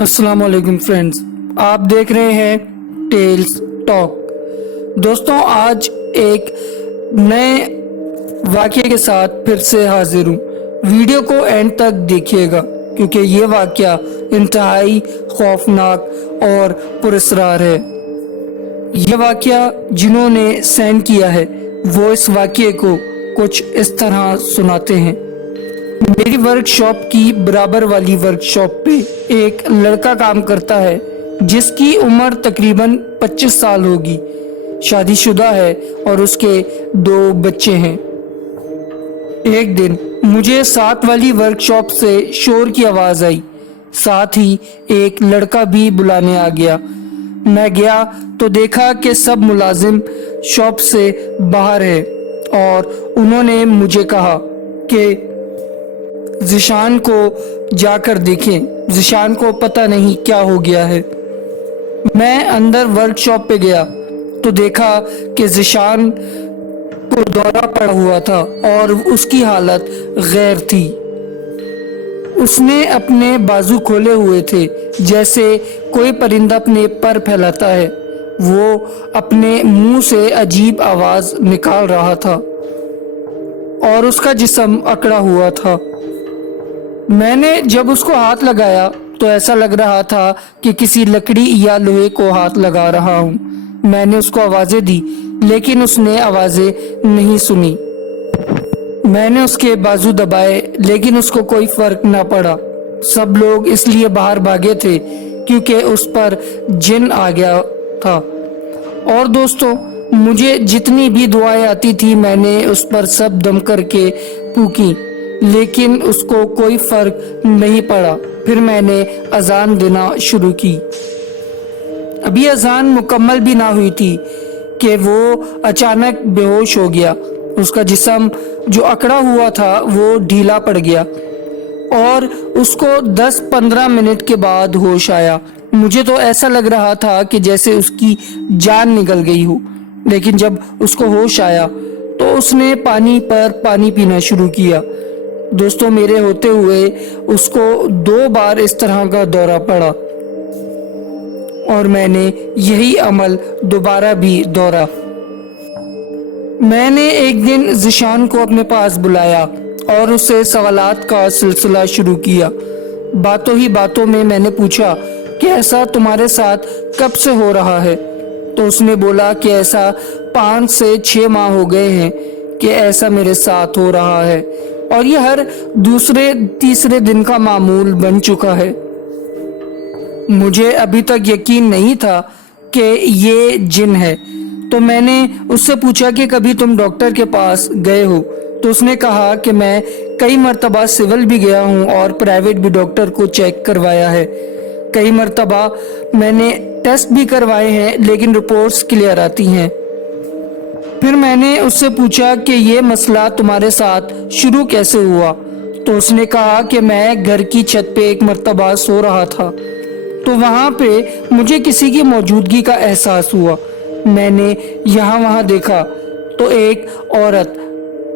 अस्सलाम वालेकुम फ्रेंड्स, आप देख रहे हैं टेल्स टॉक। दोस्तों, आज एक नए वाक़ये के साथ फिर से हाजिर हूँ। वीडियो को एंड तक देखिएगा क्योंकि ये वाक़या इंतहाई खौफनाक और पुरस्रार है। ये वाक़या जिन्होंने सेंड किया है वो इस वाक़ये को कुछ इस तरह सुनाते हैं। मेरी वर्कशॉप की बराबर वाली वर्कशॉप पे एक लड़का काम करता है जिसकी उम्र तकरीबन 25 साल होगी। शादीशुदा है और उसके 2 बच्चे हैं। एक दिन मुझे साथ वाली वर्कशॉप से शोर की आवाज़ आई, साथ ही एक लड़का भी बुलाने आ गया। मैं गया तो देखा कि सब मुलाजिम शॉप से बाहर है और उन्होंने मुझे कहा कि ज़िशान को जाकर देखें, ज़िशान को पता नहीं क्या हो गया है। मैं अंदर वर्कशॉप पे गया तो देखा कि ज़िशान को दौरा पड़ा हुआ था और उसकी हालत गैर थी। उसने अपने बाजू खोले हुए थे जैसे कोई परिंदा अपने पर फैलाता है। वो अपने मुंह से अजीब आवाज़ निकाल रहा था और उसका जिस्म अकड़ा हुआ था। मैंने जब उसको हाथ लगाया तो ऐसा लग रहा था कि किसी लकड़ी या लोहे को हाथ लगा रहा हूँ। मैंने उसको आवाज़ें दी लेकिन उसने आवाज़ें नहीं सुनी। मैंने उसके बाजू दबाए लेकिन उसको कोई फ़र्क ना पड़ा। सब लोग इसलिए बाहर भागे थे क्योंकि उस पर जिन आ गया था। और दोस्तों, मुझे जितनी भी दुआएं आती थी मैंने उस पर सब दम करके फूकी लेकिन उसको कोई फ़र्क नहीं पड़ा। फिर मैंने अजान देना शुरू की। अभी अजान मुकम्मल भी ना हुई थी कि वो अचानक बेहोश हो गया। उसका जिस्म जो अकड़ा हुआ था वो ढीला पड़ गया और उसको 10-15 मिनट के बाद होश आया। मुझे तो ऐसा लग रहा था कि जैसे उसकी जान निकल गई हो। लेकिन जब उसको होश आया तो उसने पानी पर पानी पीना शुरू किया। दोस्तों, मेरे होते हुए उसको 2 बार इस तरह का दौरा पड़ा और मैंने यही अमल दोबारा भी दोहरा। मैंने एक दिन ज़िशान को अपने पास बुलाया और उससे सवालात का सिलसिला शुरू किया। बातों ही बातों में मैंने पूछा कि ऐसा तुम्हारे साथ कब से हो रहा है? तो उसने बोला कि ऐसा 5 से 6 माह हो गए हैं कि ऐसा मेरे साथ हो रहा है और ये हर दूसरे तीसरे दिन का मामूल बन चुका है। मुझे अभी तक यकीन नहीं था कि ये जिन है, तो मैंने उससे पूछा कि कभी तुम डॉक्टर के पास गए हो? तो उसने कहा कि मैं कई मर्तबा सिविल भी गया हूँ और प्राइवेट भी डॉक्टर को चेक करवाया है। कई मर्तबा मैंने टेस्ट भी करवाए हैं लेकिन रिपोर्ट्स क्लियर आती हैं। फिर मैंने उससे पूछा कि ये मसला तुम्हारे साथ शुरू कैसे हुआ? तो उसने कहा कि मैं घर की छत पे एक मर्तबा सो रहा था तो वहाँ पे मुझे किसी की मौजूदगी का एहसास हुआ। मैंने यहाँ वहाँ देखा तो एक औरत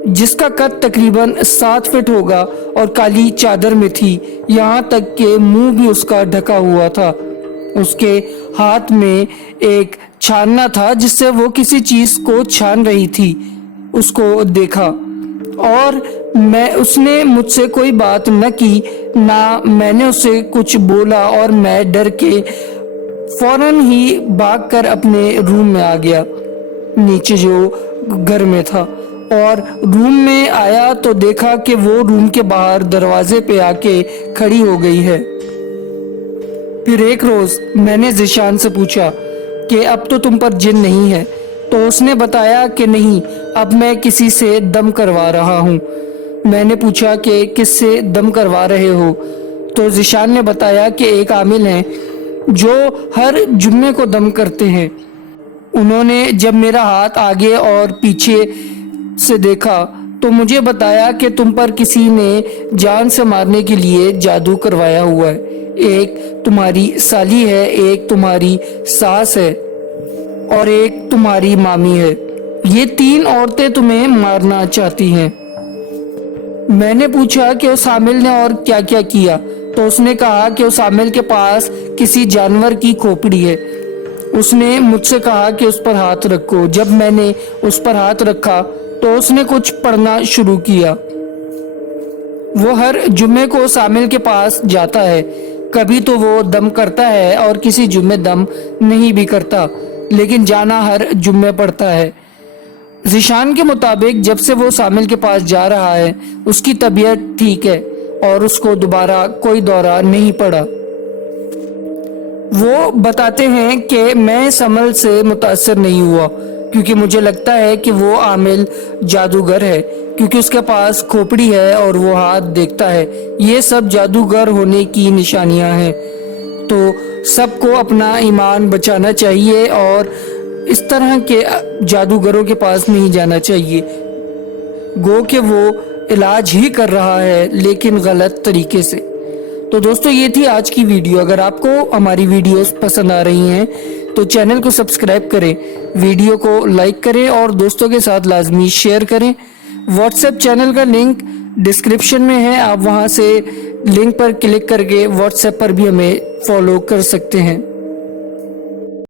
जिसका कद तकरीबन 7 फीट होगा और काली चादर में थी, यहाँ तक कि मुंह भी उसका ढका हुआ था। उसके हाथ में एक छानना था जिससे वो किसी चीज़ को छान रही थी। उसको देखा और उसने मुझसे कोई बात न की, ना मैंने उसे कुछ बोला और मैं डर के फौरन ही भागकर अपने रूम में आ गया नीचे जो घर में था। और रूम में आया तो देखा कि वो रूम के बाहर दरवाजे पे आके खड़ी हो गई है। फिर एक रोज़ मैंने ज़िशान से पूछा कि अब तो तुम पर जिन नहीं है? तो उसने बताया कि नहीं, अब मैं किसी से दम करवा रहा हूँ। मैंने पूछा कि किससे दम करवा रहे हो? तो ज़िशान ने बताया कि एक आमिल हैं जो हर जुम्मे को दम करते हैं। उन्होंने जब मेरा हाथ आगे और पीछे से देखा तो मुझे बताया कि तुम पर किसी ने जान से मारने के लिए जादू करवाया हुआ है। एक तुम्हारी साली है, एक तुम्हारी सास है और एक तुम्हारी मामी है। ये 3 औरतें तुम्हें मारना चाहती हैं। मैंने पूछा कि उस हामिल ने और क्या क्या किया? تو اس نے کہا کہ اس عامل کے پاس کسی جانور کی کھوپڑی ہے۔ اس نے مجھ سے کہا کہ اس پر ہاتھ رکھو۔ جب میں نے اس پر ہاتھ رکھا تو اس نے کچھ پڑھنا شروع کیا۔ وہ ہر جمعے کو اس عامل کے پاس جاتا ہے۔ کبھی تو وہ دم کرتا ہے اور کسی جمعے دم نہیں بھی کرتا، لیکن جانا ہر جمعے پڑتا ہے۔ ذیشان کے مطابق جب سے وہ اس عامل کے پاس جا رہا ہے اس کی طبیعت ٹھیک ہے اور اس کو دوبارہ کوئی دورہ نہیں پڑا۔ وہ بتاتے ہیں کہ میں اس عمل سے متاثر نہیں ہوا کیونکہ مجھے لگتا ہے کہ وہ عامل جادوگر ہے، کیونکہ اس کے پاس کھوپڑی ہے اور وہ ہاتھ دیکھتا ہے۔ یہ سب جادوگر ہونے کی نشانیاں ہیں۔ تو سب کو اپنا ایمان بچانا چاہیے اور اس طرح کے جادوگروں کے پاس نہیں جانا چاہیے، گو کہ وہ علاج ہی کر رہا ہے لیکن غلط طریقے سے۔ تو دوستو یہ تھی آج کی ویڈیو۔ اگر آپ کو ہماری ویڈیوز پسند آ رہی ہیں تو چینل کو سبسکرائب کریں، ویڈیو کو لائک کریں اور دوستوں کے ساتھ لازمی شیئر کریں۔ واٹس ایپ چینل کا لنک ڈسکرپشن میں ہے، آپ وہاں سے لنک پر کلک کر کے واٹس ایپ پر بھی ہمیں فالو کر سکتے ہیں۔